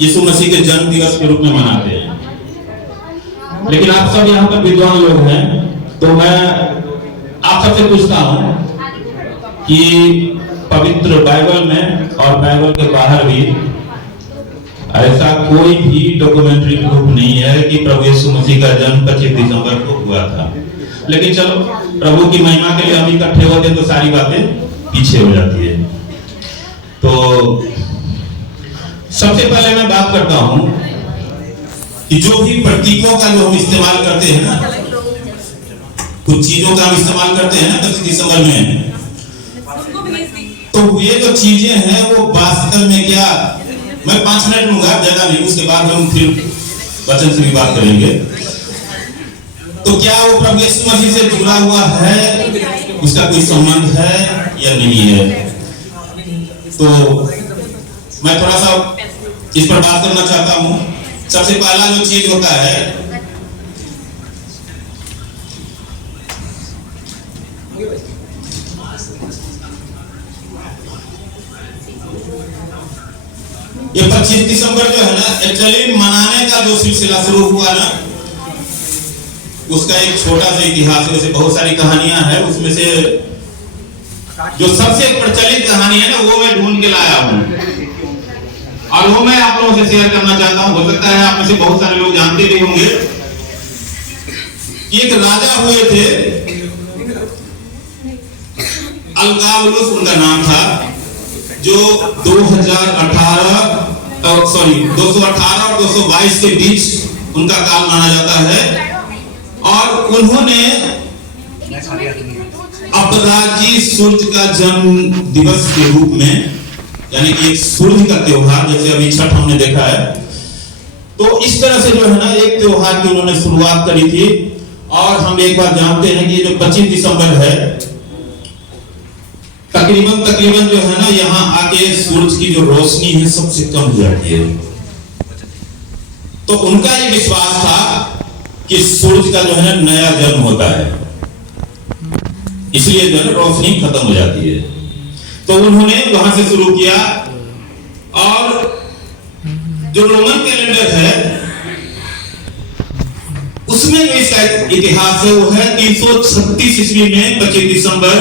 यीशु मसीह के जन्म दिवस के रूप में मनाते हैं। लेकिन आप सब यहाँ पर विद्वान लोग हैं, तो मैं आप सबसे पूछता हूँ कि पवित्र बाइबल में और बाइबल के बाहर भी ऐसा कोई भी डॉक्यूमेंट्री प्रूफ नहीं है कि प्रभु यीशु मसीह का जन्म 25 दिसंबर को हुआ था। लेकिन चलो, प्रभु की महिमा के लिए हम इकट्ठे होते तो सारी बातें पीछे हो जाती है। तो सबसे पहले मैं बात करता हूं कि जो भी प्रतीकों का जो हम इस्तेमाल करते हैं ना, कुछ चीजों का हम इस्तेमाल करते हैं ना 25 दिसंबर में, तो ये जो चीजें हैं वो वास्तव में क्या, मैं 5 मिनट लूंगा, ज्यादा नहीं, उसके बाद हम फिर वचन से भी बात करेंगे। तो क्या वो प्रभु यीशु मसीह से जुड़ा हुआ है, उसका कोई संबंध है या नहीं है? तो मैं थोड़ा सा इस पर बात करना चाहता हूं। सबसे पहला जो चीज होता है, ये 25 दिसंबर जो है ना, एक्चुअली मनाने का जो सिलसिला शुरू हुआ ना, उसका एक छोटा सा इतिहास है। वैसे बहुत सारी कहानियां हैं, उसमें से जो सबसे प्रचलित कहानी है ना, वो मैं ढूंढ के लाया हूं और वो मैं आप लोगों से शेयर करना चाहता हूं। हो सकता है आप में से बहुत सारे लोग जानते भी होंगे। एक राजा हुए थे, अल्कावुलुस उनका नाम था, जो 218 और 222 के बीच उनका काल माना जाता है। और उन्होंने अपराजी सूर्य का जन्म दिवस के रूप में, यानी कि एक सूर्य का त्योहार, जैसे अभी छठ हमने देखा है, तो इस तरह से जो है ना एक त्योहार की उन्होंने शुरुआत करी थी। और हम एक बार जानते हैं कि जो 25 दिसंबर है, तकरीबन जो है ना, यहाँ आके सूरज की जो रोशनी है सबसे कम हो जाती है। तो उनका ये विश्वास था कि सूरज का जो है ना नया जन्म होता है, इसलिए जो है रोशनी खत्म हो जाती है। तो उन्होंने वहां से शुरू किया। और जो रोमन कैलेंडर है उसमें जो इसका इतिहास है वो है 336 ईस्वी में 25 दिसंबर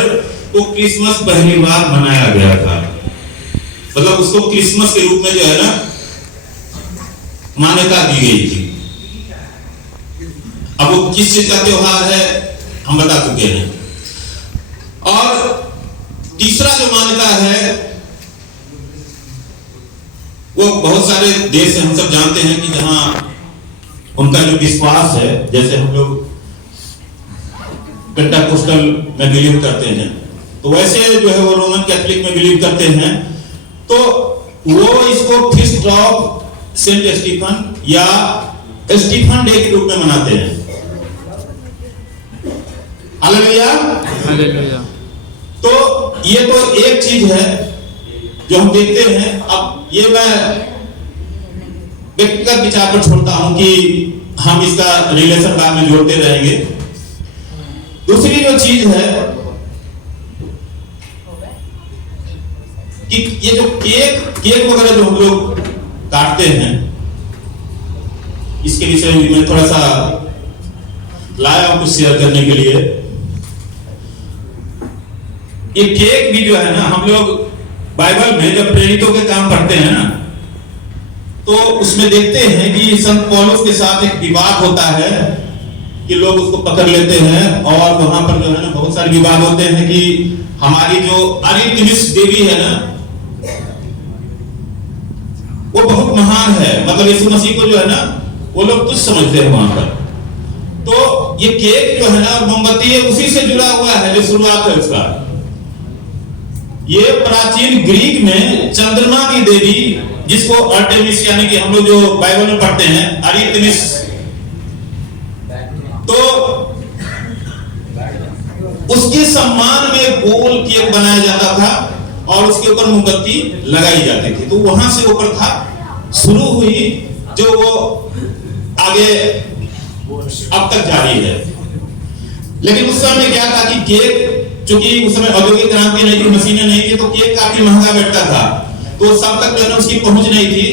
को क्रिसमस पहली बार मनाया गया था। मतलब उसको क्रिसमस के रूप में जो है ना मान्यता दी गई थी। अब वो किस चीज का त्योहार है हम बता चुके हैं। और तीसरा जो मान्यता है, वो बहुत सारे देश हम सब जानते हैं कि जहां उनका जो विश्वास है, जैसे हम लोग पेंटाकोस्टल में बिलीव करते हैं, तो वैसे जो है वो रोमन कैथोलिक में बिलीव करते हैं। तो वो इसको फीस्ट ऑफ सेंट स्टीफन या स्टीफन डे के रूप में मनाते हैं। Hallelujah, hallelujah. तो ये तो एक चीज है जो हम देखते हैं। अब ये मैं व्यक्तिगत विचार पर छोड़ता हूं कि हम इसका रिलेशन बाद में जोड़ते रहेंगे। दूसरी जो चीज है कि ये जो केक वगैरह जो हम लोग काटते हैं, इसके विषय में मैं थोड़ा सा लाया हूं कुछ शेयर करने के लिए। ये केक भी जो है ना, हम लोग बाइबल में जब प्रेरितों के काम पढ़ते हैं ना, तो उसमें देखते हैं कि संत पौलुस के साथ एक विवाद होता है कि लोग उसको पकड़ लेते हैं। और वहां पर जो है ना बहुत सारे विवाद होते हैं कि हमारी जो अरितमिस देवी है ना, वो बहुत महान है, मतलब यीशु मसीह को जो है ना वो लोग कुछ समझते हैं वहां पर। तो ये केक जो है ना, मोमबत्ती है, उसी से जुड़ा हुआ है जो शुरुआत है उसका। ये प्राचीन ग्रीक में चंद्रमा की देवी, जिसको आर्टेमिस, यानी कि हम लोग जो बाइबल में पढ़ते हैं अरितमिस, तो उसके सम्मान में गोल केक बनाया जाता था और उसके ऊपर मोमबत्ती लगाई जाती थी। तो वहां से वो प्रथा शुरू हुई, जो वो आगे अब तक जारी है। लेकिन उस समय क्या था कि केक, चूंकि उस समय औद्योगिक क्रांति नहीं थी, मशीनें नहीं थी, तो केक काफी महंगा बैठता था, तो सब तक जो है उसकी पहुंच नहीं थी।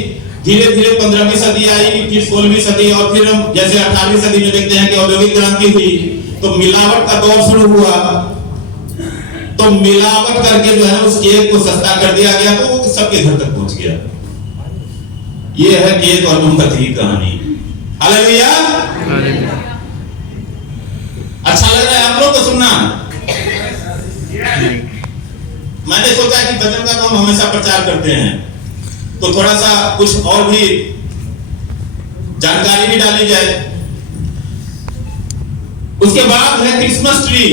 धीरे धीरे 15वीं सदी आई, फिर 16वीं सदी, और फिर हम जैसे 18वीं सदी में देखते हैं कि औद्योगिक क्रांति हुई, तो मिलावट का दौर शुरू हुआ। तो मिलावट करके जो है उस केक को सस्ता कर दिया गया, तो वो सबके घर तक पहुंच गया। ये है केक और मोमबत्ती की कहानी। हालेलुया। अच्छा लग रहा है आप लोग को सुनना? मैंने सोचा कि वचन का हम हमेशा प्रचार करते हैं, तो थोड़ा सा कुछ और भी जानकारी भी डाली जाए। उसके बाद है क्रिसमस ट्री।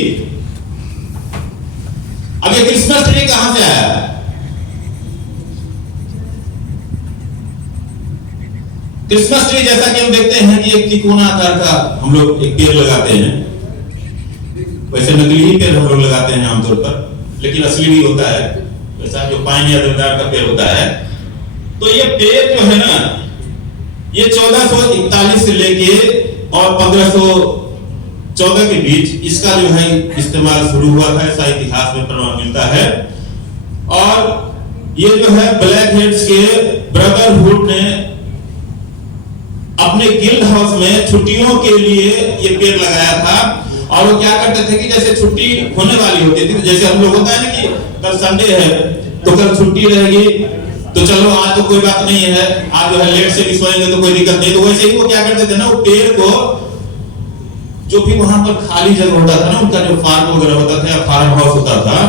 अब ये क्रिसमस ट्री कहां से आया? क्रिसमस ट्री जैसा कि हम देखते हैं कि एक तिकोना आकार का हम लोग एक पेड़ लगाते हैं। वैसे नकली ही पेड़ हम लोग लगाते हैं आमतौर पर, लेकिन असली भी होता है वैसा जो पाइन या देवदार का पेड़ होता है। तो ये पेड़ जो है ना, ये 1441 से लेके और 1514 के बीच इसका जो है इस्तेमाल शुरू हुआ था, ऐसा इतिहास में प्रमाण मिलता है। और ये जो है ब्लैक हेड्स के ब्रदरहुड ने अपने गिल्ड हाउस में छुट्टियों के लिए ये पेड़ लगाया था। और वो क्या करते थे कि जैसे छुट्टी होने वाली होती थी, जैसे हम लोग होता है ना कि कल संडे है तो कल छुट्टी रहेगी, तो चलो आज तो कोई बात नहीं है, आज जो है लेट से भी सोएंगे तो कोई दिक्कत नहीं। तो वैसे ही वो क्या करते थे ना, वो पेड़ को जो भी वहां पर खाली जगह होता था ना, उनका जो फार्म वगैरह होता था या फार्म हाउस होता था,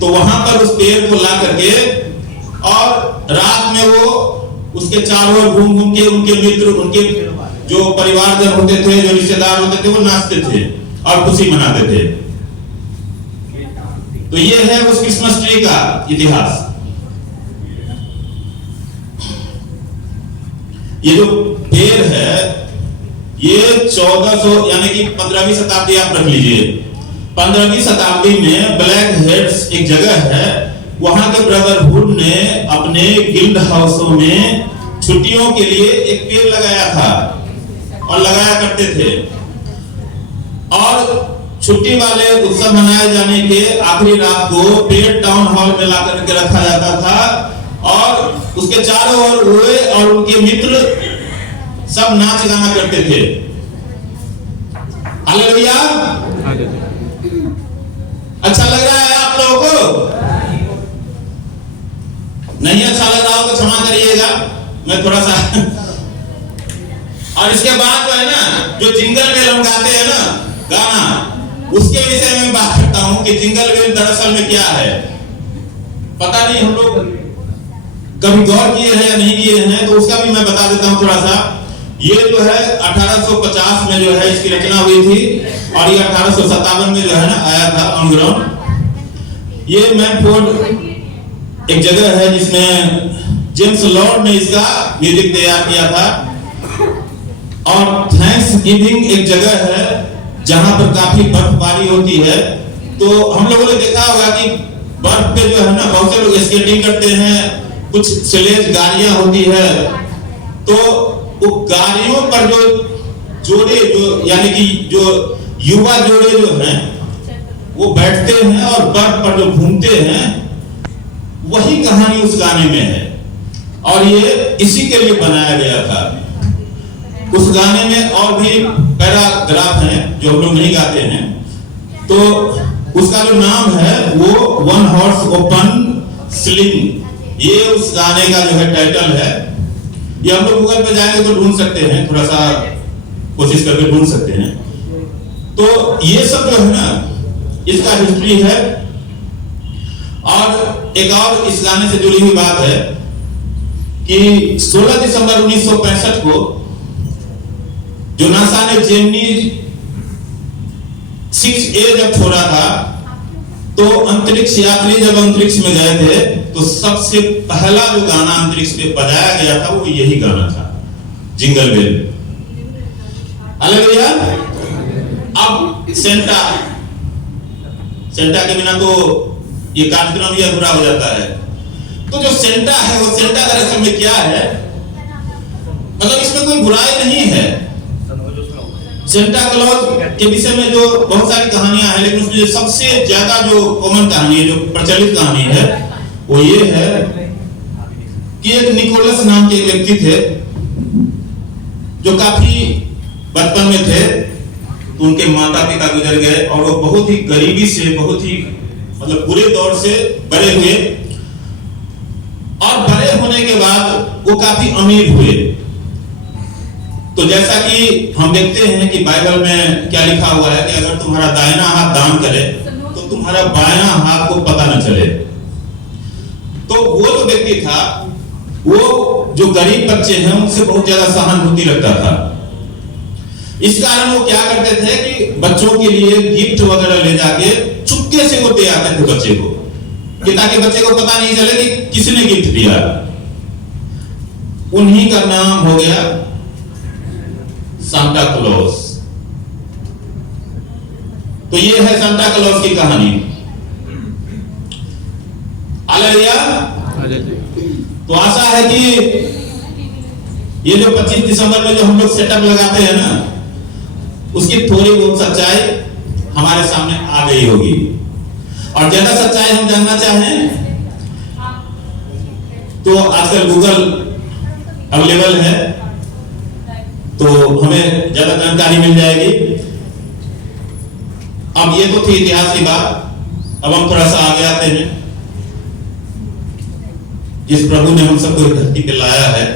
तो वहां पर उस पेड़ को ला करके और रात में वो उसके चारों ओर घूम घूम के उनके मित्र, उनके जो परिवारजन होते थे, जो रिश्तेदार होते थे, वो नाचते थे और खुशी मनाते थे। तो ये है उस क्रिसमस ट्री का इतिहास। ये जो पेड़ है ये 1400 यानी कि 15वीं शताब्दी आप रख लीजिए। 15वीं शताब्दी में ब्लैक हेड्स एक जगह है, वहां के ब्रदरहुड ने अपने गिल्ड हाउसों में छुट्टियों के लिए एक पेड़ लगाया था और लगाया करते थे। और छुट्टी वाले उत्सव मनाए जाने के आखिरी रात को पेड़ टाउन हॉल में लाकर के रखा जाता था और उसके चारों ओर हुए और उनके मित्र सब नाच गाना करते थे। हालेलुया। अच्छा लग रहा है आप लोगों को? नहीं अच्छा लग रहा हो तो क्षमा करिएगा, मैं थोड़ा सा और इसके बाद जो है ना, जो जिंगल बेल हम गाते हैं ना गाना, उसके विषय में बात करता हूं कि जिंगल बेल दरअसल में क्या है। पता नहीं हम लोग कभी गौर किए हैं या नहीं किए हैं, तो उसका भी मैं बता देता हूं थोड़ा सा। ये जो है 1850 में जो है इसकी रचना हुई थी और ये 1857 में जो है ना आया था ऑन ग्राउंड। ये मैनफोर्ड एक जगह है जिसमें जेम्स लॉर्ड ने इसका म्यूजिक तैयार किया था। और थैंक्स गिविंग एक जगह है जहां पर काफी बर्फबारी होती है, तो हम लोगों ने देखा होगा कि बर्फ पे जो है ना बहुत से लोग स्केटिंग करते हैं, कुछ स्लेज गाड़ियां होती है, तो वो गाड़ियों पर जो जोड़े जो यानी कि जो युवा जोड़े जो हैं वो बैठते हैं और बर्फ पर जो घूमते हैं, वही कहानी उस गाने में है और ये इसी के लिए बनाया गया था। उस गाने में और भी पैराग्राफ हैं जो हम लोग नहीं गाते हैं, तो उसका जो नाम है वो वन हॉर्स ओपन स्लिंग, ये उस गाने का जो है टाइटल है। ये हम लोग गूगल पे जाएंगे तो ढूंढ सकते हैं, थोड़ा सा कोशिश करके ढूंढ सकते हैं। तो ये सब जो है ना इसका हिस्ट्री है। और एक और इस गाने से जुड़ी हुई बात है कि 16 दिसंबर 1965 को जो नासा ने जेमिनी 6A जब छोड़ा था, तो अंतरिक्ष यात्री जब अंतरिक्ष में गए थे तो सबसे पहला जो गाना अंतरिक्ष पे बजाया गया था वो यही गाना था, जिंगल बेल। हालेलुया। अब सेंटा के बिना तो ये कार्यक्रम ही अधूरा हो जाता है। तो जो सेंटा है वो सेंटा दरअसल में क्या है, मतलब इसमें कोई बुराई नहीं है। सेंटा क्लॉज के विषय में जो बहुत सारी कहानियां हैं, लेकिन उसमें सबसे ज्यादा जो कॉमन कहानी है, जो प्रचलित कहानी है, वो ये है कि एक निकोलस नाम के व्यक्ति थे जो काफी बचपन में थे तो उनके माता पिता गुजर गए और वो बहुत ही गरीबी से, बहुत ही मतलब बुरे दौर से बड़े हुए और बड़े होने के बाद वो काफी अमीर हुए। तो जैसा कि हम देखते हैं कि बाइबल में क्या लिखा हुआ है कि अगर तुम्हारा दाहिना हाथ दान करे तो तुम्हारा बायां हाथ को पता न चले। तो वो जो व्यक्ति था, वो जो गरीब बच्चे हैं उनसे बहुत ज्यादा सहानुभूति रखता था। इस कारण वो क्या करते थे कि बच्चों के लिए गिफ्ट वगैरह ले जाके चुपके से वो दे आते थे बच्चे को, कि ताकि बच्चे को पता नहीं चले कि किसने गिफ्ट दिया। उन्हीं का नाम हो गया सांता क्लॉस। तो ये है सांता क्लॉस की कहानी। हालेलुया। तो आशा है कि ये जो 25 दिसंबर में जो हम लोग सेटअप लगाते हैं ना, उसकी थोड़ी बहुत सच्चाई हमारे सामने आ गई होगी। और ज्यादा सच्चाई हम जानना चाहें तो आजकल गूगल अवेलेबल है, तो हमें ज्यादा जानकारी मिल जाएगी। अब ये तो थी इतिहास की बात। अब हम थोड़ा सा आगे आते हैं। जिस प्रभु ने हम सबको धरती पे लाया है,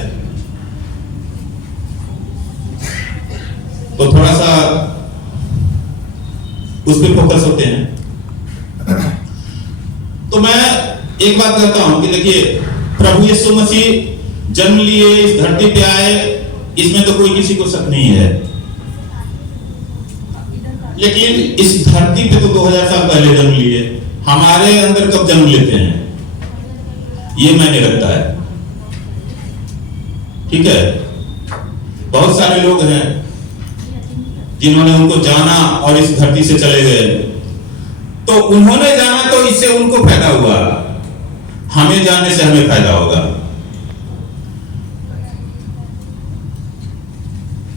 तो थोड़ा सा उस पर फोकस होते हैं। तो मैं एक बात कहता हूं कि देखिए, प्रभु यीशु मसीह जन्म लिए, इस धरती पे आए, इसमें तो कोई किसी को शक नहीं है। लेकिन इस धरती पे तो 2000 साल पहले जन्म लिए, हमारे अंदर कब जन्म लेते हैं ये मायने रखता है। ठीक है, बहुत सारे लोग हैं जिन्होंने उनको जाना और इस धरती से चले गए। तो उन्होंने जाना तो इससे उनको फायदा हुआ, हमें जाने से हमें फायदा होगा।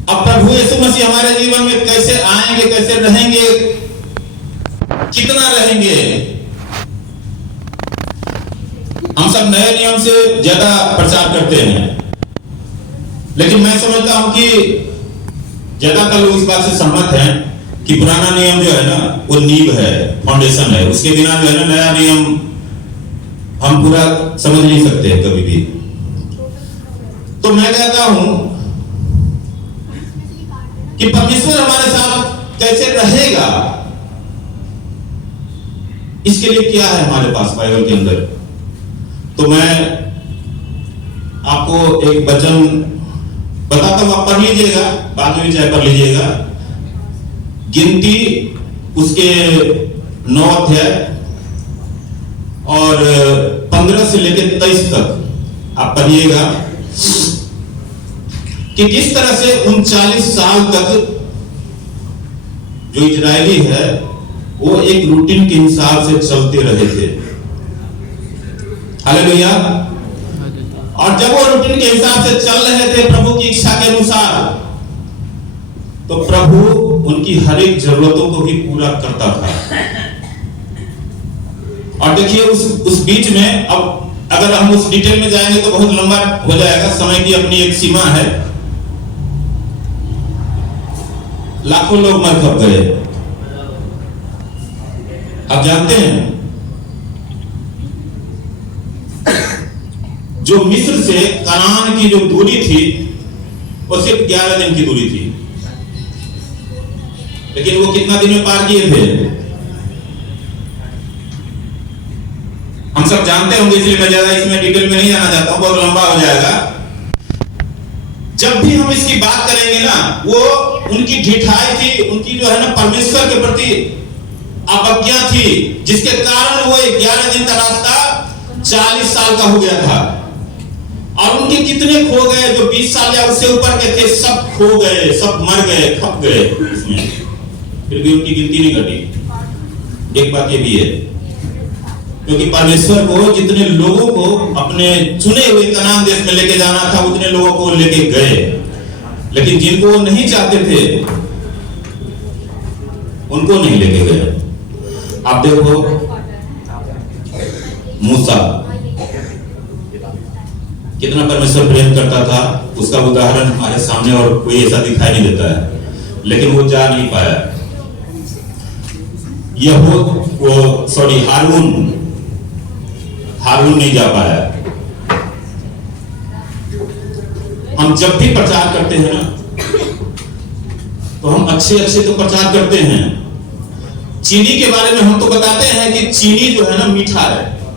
अब प्रभु यीशु मसीह हमारे जीवन में कैसे आएंगे, कैसे रहेंगे, कितना रहेंगे, हम सब नए नियम से ज्यादा प्रचार करते हैं। लेकिन मैं समझता हूं कि ज्यादातर लोग इस बात से सहमत हैं कि पुराना नियम जो है ना, वो नींव है, फाउंडेशन है। उसके बिना जो है ना, नया नियम हम पूरा समझ नहीं सकते कभी भी। तो मैं कहता हूं कि परमेश्वर हमारे साथ कैसे रहेगा, इसके लिए क्या है हमारे पास बाइबल के अंदर। तो मैं आपको एक वचन बताता हूं, आप पढ़ लीजिएगा, बाद में भी चाहे पढ़ लीजिएगा। गिनती उसके 9 अध्याय और 15 से लेकर 23 तक आप पढ़िएगा कि किस तरह से 39 साल तक जो इजरायली है वो एक रूटीन के हिसाब से चलते रहे थे। हालेलुया। और जब वो रूटीन के हिसाब से चल रहे थे प्रभु की इच्छा के अनुसार, तो प्रभु उनकी हर एक जरूरतों को भी पूरा करता था। और देखिए उस बीच में, अब अगर हम उस डिटेल में जाएंगे तो बहुत लंबा हो जाएगा, समय की अपनी एक सीमा है। लाखों लोग मर खप गए। आप जानते हैं जो मिस्र से कनान की जो दूरी थी वो सिर्फ 11 दिन की दूरी थी, लेकिन वो कितना दिन में पार किए थे हम सब जानते होंगे, इसलिए मैं ज्यादा इसमें डिटेल में नहीं जाना चाहता हूं, बहुत लंबा हो जाएगा। जब भी हम इसकी बात करेंगे ना, वो उनकी ढिठाई थी, उनकी जो है ना परमेश्वर के प्रति अवज्ञा थी, जिसके कारण वो 11 दिन का रास्ता 40 साल का हो गया था। और उनके कितने खो गए, जो 20 साल या उससे ऊपर के थे, सब खो गए, सब मर गए, खप गए इसमें। फिर भी उनकी गिनती नहीं घटी। एक बात ये भी है, क्योंकि परमेश्वर को जितने लोगों को अपने चुने हुए कनान देश में लेके जाना था, उतने लोगों को लेके गए। लेकिन जिनको वो नहीं चाहते थे उनको नहीं लेके गए। आप देखो मूसा, कितना परमेश्वर प्रेम करता था उसका उदाहरण हमारे सामने और कोई ऐसा दिखाई नहीं देता है, लेकिन वो जा नहीं पाया। हारून नहीं जा पाया। हम जब भी प्रचार करते हैं ना, तो हम अच्छे तो प्रचार करते हैं। चीनी के बारे में हम तो बताते हैं कि चीनी जो है ना मीठा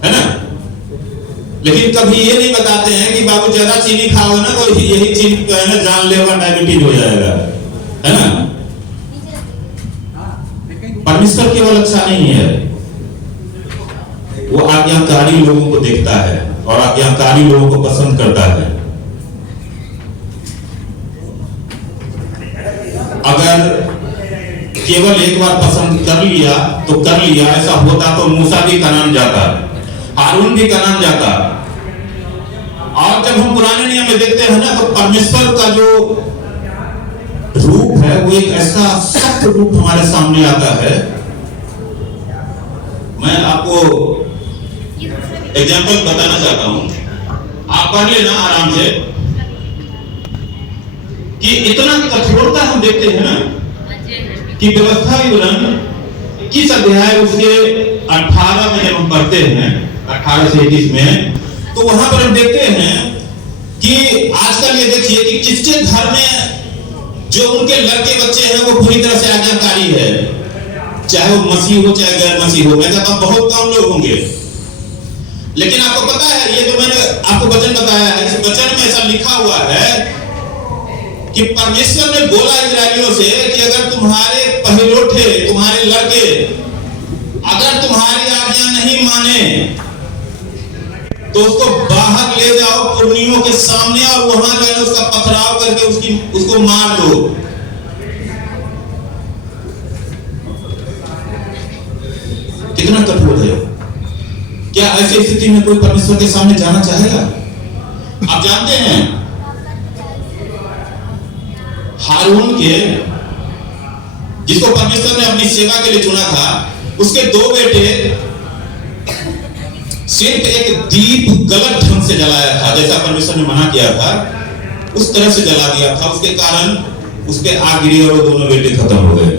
है ना, लेकिन कभी ये नहीं बताते हैं कि बाबू ज्यादा चीनी खाओ ना तो यही चीनी जो है ना जानलेवा डायबिटीज हो जाएगा, है ना। परमेश्वर केवल अच्छा नहीं है, वो आज्ञाकारी लोगों को देखता है और आज्ञाकारी लोगों को पसंद करता है। अगर केवल एक बार पसंद कर लिया तो कर लिया, ऐसा होता तो मूसा भी कनान जाता, हारून भी कनान जाता। और जब हम पुराने नियम में देखते हैं ना, तो परमेश्वर का जो रूप है वो एक ऐसा सख्त रूप हमारे सामने आता है। मैं आपको एग्जाम्पल बताना चाहता हूं, आप पढ़ लेना आराम से कि इतना कठोरता हम देखते हैं ना कि व्यवस्था विवरण 21 अध्याय उसके 18 में जब हम पढ़ते हैं, 18 से 21 में, तो वहां पर हम देखते हैं कि आजकल ये देखिए कि किसके घर में जो उनके लड़के बच्चे हैं वो पूरी तरह से आज्ञाकारी है, चाहे वो मसीह हो चाहे गैर मसीह हो। मैं कहता हूं बहुत कम लोग होंगे, लेकिन आपको पता है ये जो मैंने आपको वचन बताया है, इस वचन में ऐसा लिखा हुआ है कि परमेश्वर ने बोला इस्राएलियों से कि अगर तुम्हारे पहलोठे, तुम्हारे लड़के अगर तुम्हारी आज्ञा नहीं माने तो उसको बाहर ले जाओ पुरनियों के सामने और वहां जो है उसका पथराव करके उसको मार दो। कितना कठोर है। क्या ऐसी स्थिति में कोई परमेश्वर के सामने जाना चाहेगा? आप जानते हैं हारून के, जिसको परमेश्वर ने अपनी सेवा के लिए चुना था, उसके 2 बेटे सिर्फ एक दीप गलत ढंग से जलाया था, जैसा परमेश्वर ने मना किया था उस तरह से जला दिया था। उसके कारण उस पे आग गिरी और वो दोनों बेटे खत्म हो गए।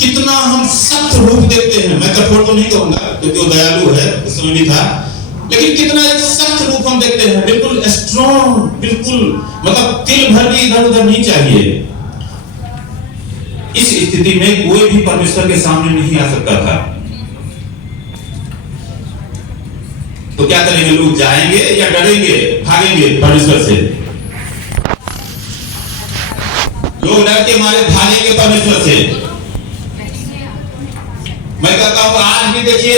कितना हम सख्त रूप देखते हैं। मैं कठोर तो नहीं कहूंगा क्योंकि वो दयालु है, उस समय भी था, लेकिन कितना एक सख्त रूप हम देखते हैं, बिल्कुल स्ट्रॉन्ग, बिल्कुल मतलब तिल भर भी इधर उधर नहीं चाहिए। इस स्थिति में कोई भी परमेश्वर के सामने नहीं आ सकता था। तो क्या करेंगे लोग? जाएंगे या डरेंगे, भागेंगे परमेश्वर से? लोग डर के मारे भागेंगे परमेश्वर से। मैं कहता हूं आज भी देखिए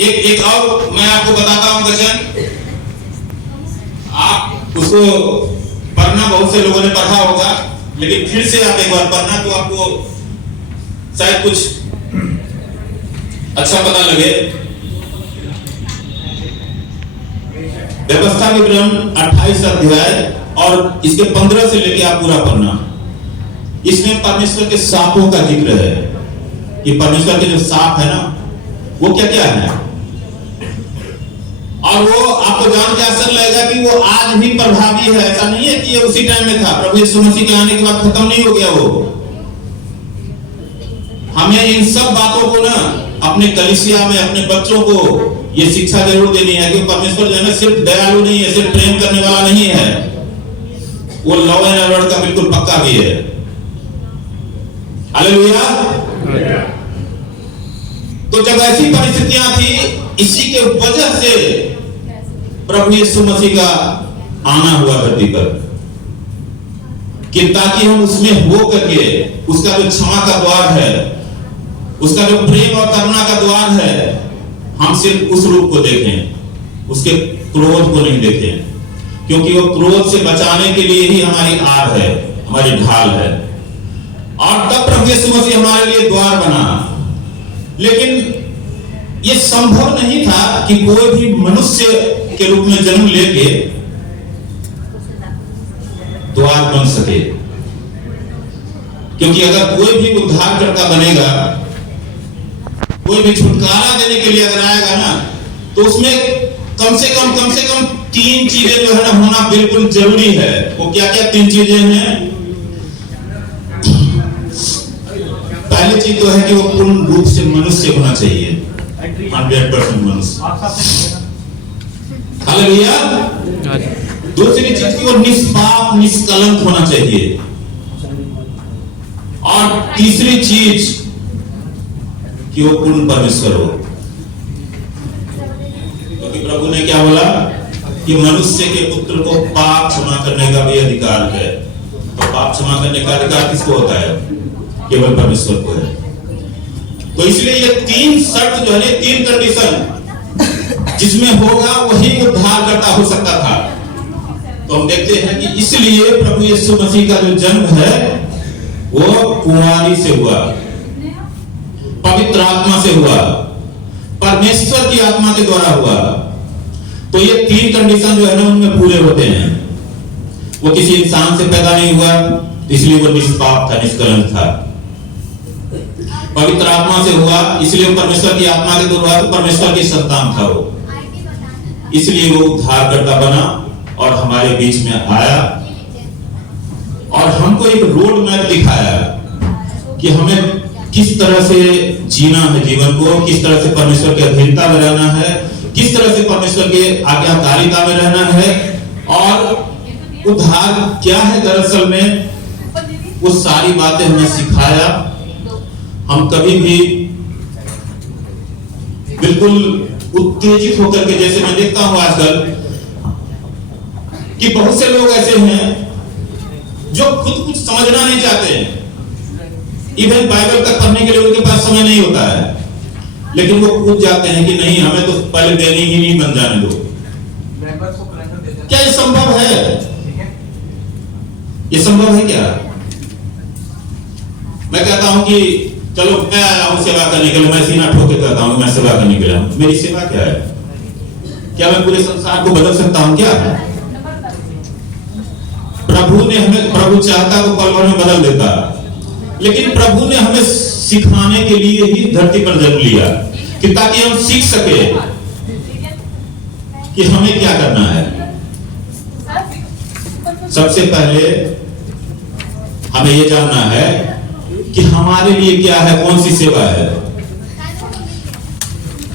एक और मैं आपको बताता हूं वचन, आप उसको पढ़ना, बहुत से लोगों ने पढ़ा होगा, लेकिन फिर से आप एक बार पढ़ना तो आपको शायद कुछ अच्छा पता लगे। व्यवस्था विवरण 28 अध्याय और इसके 15 से लेके आप पूरा पढ़ना। इसमें परमेश्वर के सापों का जिक्र है कि परमेश्वर के जो साप है ना वो क्या क्या है, और वो आपको जान के आश्चर्य लगेगा कि वो आज भी प्रभावी है। ऐसा नहीं है कि ये उसी टाइम में था, प्रभु यीशु मसीह के आने के बाद खत्म नहीं हो गया वो। हमें इन सब बातों को ना अपने कलीसिया में अपने बच्चों को ये शिक्षा जरूर देनी है कि परमेश्वर जो है ना सिर्फ दयालु नहीं है, सिर्फ प्रेम करने वाला नहीं है, वो लॉ एंड ऑर्डर का बिल्कुल पक्का भी है। हालेलुया। तो जब ऐसी परिस्थितियां थी, इसी के वजह से प्रभु यीशु मसीह का आना हुआ धरती पर, कि ताकि हम उसमें हो करके उसका जो क्षमा का द्वार है, उसका जो प्रेम और करुणा का द्वार है, हम सिर्फ उस रूप को देखें, उसके क्रोध को नहीं देखें, क्योंकि वो क्रोध से बचाने के लिए ही हमारी आड़ है, हमारी ढाल है। और तब प्रभु यीशु मसीह हमारे लिए द्वार बना। लेकिन ये संभव नहीं था कि कोई भी मनुष्य के रूप में जन्म लेके द्वार बन सके, क्योंकि अगर कोई भी उद्धारकर्ता बनेगा, कोई भी छुटकारा देने के लिए अगर आएगा ना, तो उसमें कम से कम तीन चीजें जो है ना होना बिल्कुल जरूरी है। वो क्या क्या तीन चीजें हैं? पहली चीज तो है कि वो पूर्ण रूप से मनुष्य होना चाहिए, 100% मनुष्य। हालेलुया। दूसरी चीज की वो निष्पाप निष्कलंक होना चाहिए। और तीसरी चीज कि वो पूर्ण परमेश्वर हो। क्योंकि प्रभु ने क्या बोला कि मनुष्य के पुत्र को पाप क्षमा करने का भी अधिकार है। तो पाप क्षमा करने का अधिकार किसको होता है? केवल परमेश्वर को है। तो इसलिए ये तीन शर्त जो है, तीन कंडीशन जिसमें होगा वही उद्धारकर्ता हो सकता था। तो हम देखते हैं कि इसलिए प्रभु यीशु मसीह का जो जन्म है वो कुंवारी से हुआ, पवित्र आत्मा से हुआ, परमेश्वर की आत्मा के द्वारा हुआ। तो ये तीन कंडीशन जो है ना उनमें पूरे होते हैं। वो किसी इंसान से पैदा नहीं हुआ, इसलिए वो निष्पाप था, निष्कलंक था। पवित्र आत्मा से हुआ, इसलिए वो परमेश्वर की आत्मा के द्वारा तो परमेश्वर की संतान था वो, इसलिए वो उद्धारकर्ता बना और हमारे बीच में आया और हमको एक रोड मैप दिखाया कि हमें किस तरह से जीना है जीवन को, किस तरह से परमेश्वर की अधीनता में रहना है, किस तरह से परमेश्वर के आज्ञाकारिता में रहना है। और उद्धार क्या है दरअसल में, वो सारी बातें हमें सिखाया। हम कभी भी बिल्कुल उत्तेजित होकर के, जैसे मैं देखता हूं आजकल कि बहुत से लोग ऐसे हैं जो खुद कुछ समझना नहीं चाहते हैं, इवन बाइबल तक पढ़ने के लिए उनके पास समय नहीं होता है, लेकिन वो कूद जाते हैं कि नहीं हमें तो पहले देनी ही नहीं, बन जाने दो। क्या ये संभव है? ये संभव है क्या? मैं कहता हूं कि चलो मैं आया हूं सेवा करने के लिए, मैं सीना ठोक के कहता हूं मैं सेवा करने के लिए, मेरी सेवा क्या है? क्या मैं पूरे संसार को बदल सकता हूं क्या? प्रभु ने हमें, प्रभु चाहता तो पल भर में बदल देता, लेकिन प्रभु ने हमें सिखाने के लिए ही धरती पर जन्म लिया कि ताकि हम सीख सके कि हमें क्या करना है। सबसे पहले हमें यह जानना है कि हमारे लिए क्या है, कौन सी सेवा है।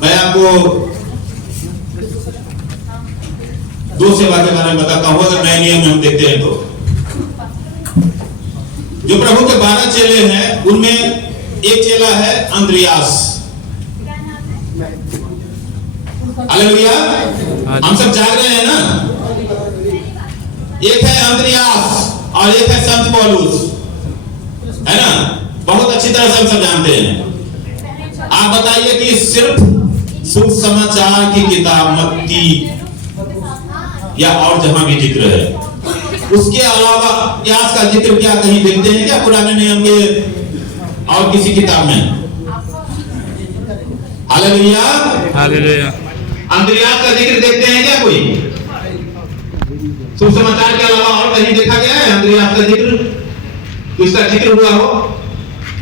मैं आपको दो सेवा के बारे में बताता हूं, अगर नए नियम में हम देखते हैं तो जो प्रभु के 12 चेले हैं उनमें एक चेला है अंद्रियास। हालेलुया। हम सब जाग रहे हैं ना? एक है अंद्रियास और एक है संत पौलुस, है ना? बहुत अच्छी तरह से हम सब जानते हैं। आप बताइए कि सिर्फ शुभ समाचार की किताब मत्ती या और जहां भी जिक्र है, उसके अलावा इतिहास का जिक्र क्या कहीं देखते हैं क्या पुराने नियम के और किसी किताब में? हालेलुया। हालेलुया। अंद्रियास का जिक्र देखते हैं क्या कोई? शुभ समाचार के अलावा और कहीं देखा गया है अंद्रियास का जिक्र? उसका जिक्र हुआ हो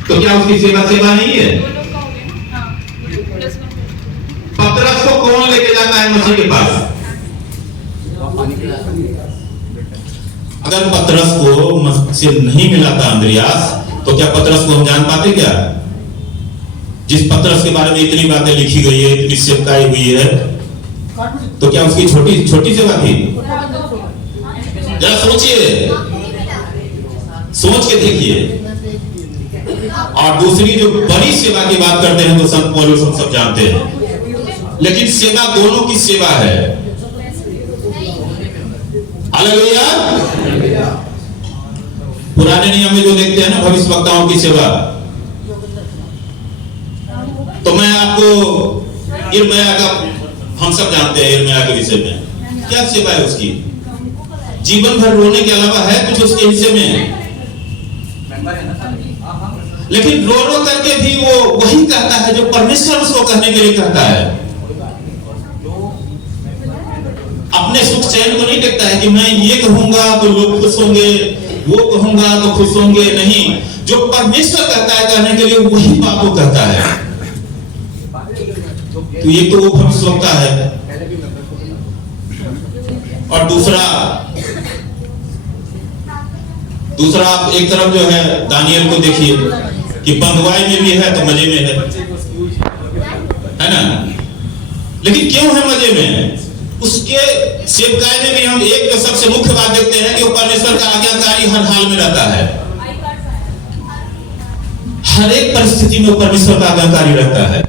तो क्या उसकी सेवा नहीं है? पतरस को कौन लेके जाता है मसीह के पास? अगर पतरस को से नहीं मिला था अंद्रियास, तो क्या पतरस को हम जान पाते क्या? जिस पतरस के बारे में इतनी बातें लिखी गई है, इतनी सेवकाई हुई है, तो क्या उसकी छोटी सेवा थी? जरा सोचिए, सोच के देखिए। और दूसरी जो बड़ी सेवा की बात करते हैं तो संत पौलुस हम सब जानते हैं, लेकिन सेवा दोनों की सेवा है। हालेलुया। पुराने नियम में जो देखते हैं ना भविष्यवक्ताओं की सेवा, तो मैं आपको यिर्मयाह का, हम सब जानते हैं यिर्मयाह के विषय में क्या सेवा है उसकी। जीवन भर रोने के अलावा है कुछ उसके हिस्से में? लेकिन रो रो करके भी वो वही कहता है जो परमेश्वर उसको कहने के लिए कहता है। अपने सुख चैन को नहीं देखता है कि मैं ये कहूंगा तो लोग खुश होंगे, वो कहूंगा तो खुश होंगे, नहीं। जो परमेश्वर कहता है कहने के लिए वही बात वो कहता है। तो ये तो वो भविष्यवक्ता है। और दूसरा आप एक तरफ जो है दानियल को देखिए कि बंधुआई में भी है तो मजे में है ना। लेकिन क्यों है मजे में? उसके सेवकाई में भी हम एक जो सबसे मुख्य बात देखते हैं कि वो परमेश्वर का आज्ञाकारी हर हाल में रहता है, हर एक परिस्थिति में परमेश्वर का आज्ञाकारी रहता है।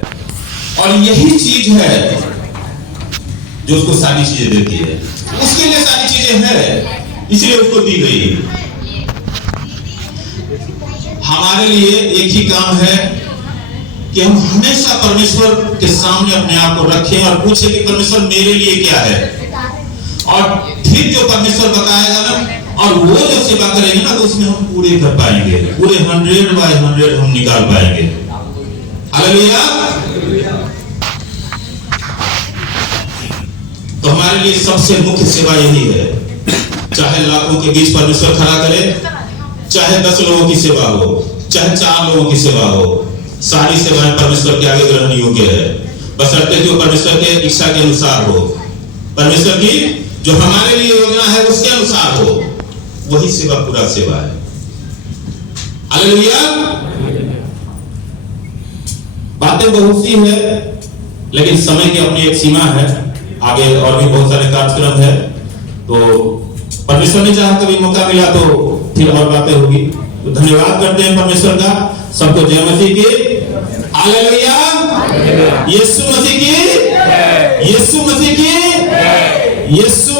और यही चीज है जो उसको सारी चीजें देती है, उसके लिए सारी चीजें हैं, इसलिए उसको दी गई। हमारे लिए एक ही काम है कि हम हमेशा परमेश्वर के सामने अपने आप को रखें और पूछें कि परमेश्वर मेरे लिए क्या है, और फिर जो परमेश्वर बताएगा ना और वो जो सेवा करेंगे ना तो उसमें हम पूरे कर पाएंगे, पूरे 100/100 हम निकाल पाएंगे। हालेलुया। तो हमारे लिए सबसे मुख्य सेवा यही है, चाहे लाखों के बीच परमेश्वर खड़ा करे, चाहे 10 लोगों की सेवा हो, चाहे 4 लोगों की सेवा हो, सारी सेवाएं परमेश्वर के आगे ग्रहण योग्य है, बशर्ते कि वो परमेश्वर के इच्छा के अनुसार हो, परमेश्वर की जो हमारे लिए योजना है उसके अनुसार हो, वही सेवा पूरा सेवा है। हालेलुया। बातें बहुत सी है लेकिन समय की अपनी एक सीमा है, आगे और भी बहुत सारे कार्यक्रम है, तो परमेश्वर ने चाहा कभी मौका मिला तो फिर और बातें होगी। तो धन्यवाद करते हैं परमेश्वर का। सबको जय मसीह की। हालेलुया। यीशु मसीह की। यीशु मसीह की। यीशु